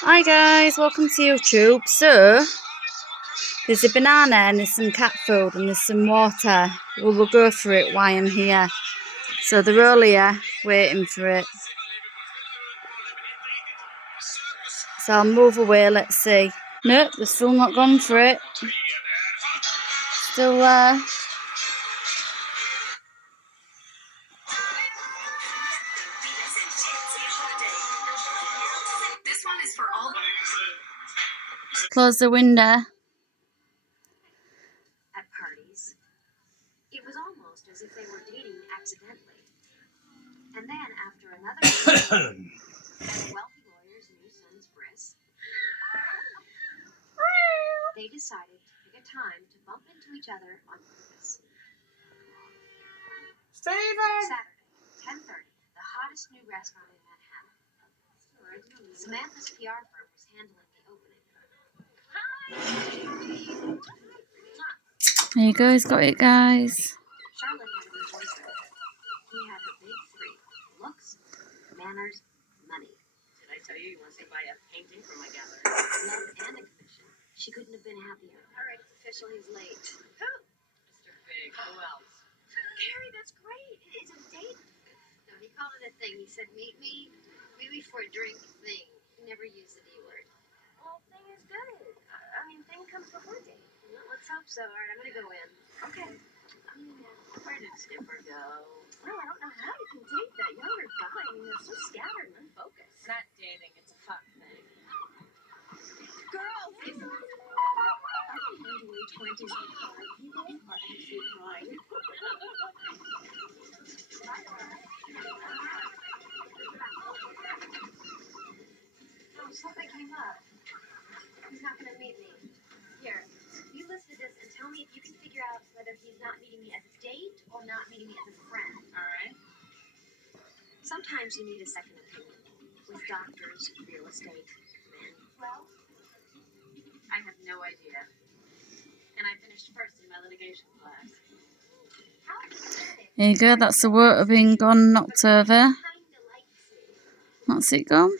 Hi guys, welcome to YouTube. So, there's a banana and there's some cat food and there's some water. We'll go through it while I'm here. So they're all here waiting for it. So I'll move away, let's see. Nope, they're still not gone for it. Still there. Close the window. At parties, it was almost as if they were dating accidentally. And then after another and a wealthy lawyer's new son's bris, they decided to pick a time to bump into each other on purpose. Steven! Saturday, 10:30, the hottest new restaurant in Manhattan. Samantha's PR firm was handling the opening. There you go, he's got it, guys. Charlotte had a new boyfriend. He had the big three: looks, manners, money. Did I tell you want to buy a painting from my gallery? Love and a commission. She couldn't have been happier. All right, it's official. He's late. Who? Mr. Big. Who else? Carrie, that's great. It's a date. No, he called it a thing. He said, meet me for a drink thing. He never used the D word. Well, thing is good. I mean, thing comes before date. Well, let's hope so. All right, I'm going to go in. Okay. Where did Skipper go? No, I don't know how you can date that younger guy. I mean, they're so scattered and unfocused. It's not dating. It's a fuck thing. Girls! Early 20s and hard people are actually fine. Oh, something came up. He's not going to meet me. Here, you listen to this and tell me if you can figure out whether he's not meeting me as a date or not meeting me as a friend. All right. Sometimes you need a second opinion. With doctors, real estate, men. Well, I have no idea. And I finished first in my litigation class. How pathetic. There you go, that's the water being gone, knocked over. Kinda likes me. That's it gone.